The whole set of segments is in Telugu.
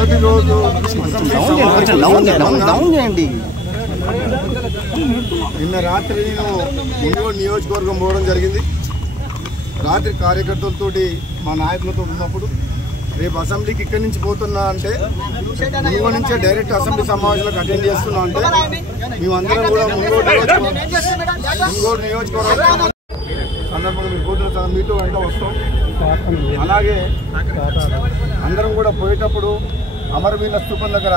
మొదటి రోజు నిన్న రాత్రి నేను మునుగోడు నియోజకవర్గం పోవడం జరిగింది. రాత్రి కార్యకర్తలతోటి మా నాయకులతో ఉన్నప్పుడు రేపు అసెంబ్లీకి ఇక్కడి నుంచి పోతున్నా అంటే మునుగోడు నుంచే డైరెక్ట్ అసెంబ్లీ సమావేశాలకు అటెండ్ చేస్తున్నా అంటే మేమందరం కూడా మునుగోడు నియోజకవర్గం సందర్భంగా మీరు పోతున్న మీతో వెంట వస్తాం. అలాగే అందరం కూడా పోయేటప్పుడు అమరవీరుల స్తూపం దగ్గర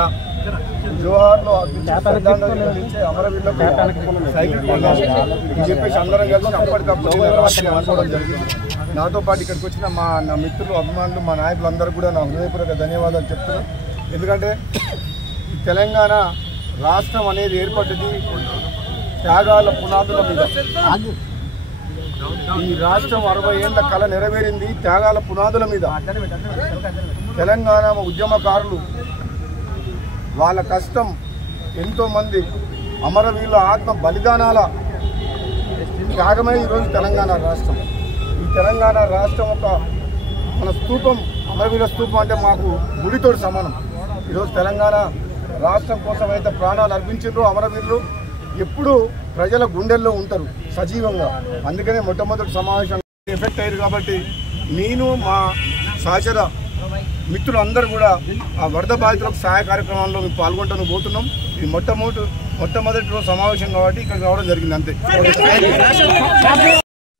జోహార్లో అమరవీరులకు సైకిల్ అని చెప్పేసి అందరం కలిసి అప్పటికప్పుడు అనుకోవడం జరిగింది. నాతో పాటు ఇక్కడికి వచ్చిన నా మిత్రులు, అభిమానులు, మా నాయకులు అందరూ కూడా నా హృదయపూర్వక ధన్యవాదాలు చెప్తున్నాను. ఎందుకంటే తెలంగాణ రాష్ట్రం అనేది ఏర్పడ్డది త్యాగాల పునాదుల మీద. ఈ రాష్ట్రం 60 ఏళ్ల కళ నెరవేరింది త్యాగాల పునాదుల మీద. తెలంగాణ ఉద్యమకారులు వాళ్ళ కష్టం, ఎంతోమంది అమరవీరుల ఆత్మ బలిదానాల త్యాగమే ఈరోజు తెలంగాణ రాష్ట్రం. ఈ తెలంగాణ రాష్ట్రం ఒక మన స్తూపం, అమరవీరుల స్తూపం అంటే మాకు గుడితో సమానం. ఈరోజు తెలంగాణ రాష్ట్రం కోసం అయితే ప్రాణాలు అర్పించారో అమరవీరులు ఎప్పుడు ప్రజల గుండెల్లో ఉంటారు సజీవంగా. అందుకనే మొట్టమొదటి సమావేశం ఎఫెక్ట్ అయ్యారు. కాబట్టి నేను మా సహచర మిత్రులు అందరూ కూడా ఆ వరద బాధితులకు సహాయ కార్యక్రమాల్లో మేము పాల్గొంటాను పోతున్నాం. ఇది మొట్టమొదటి రోజు సమావేశం కాబట్టి ఇక్కడికి రావడం జరిగింది అంతే.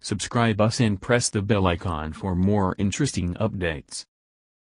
Subscribe us and press the bell icon for more interesting updates.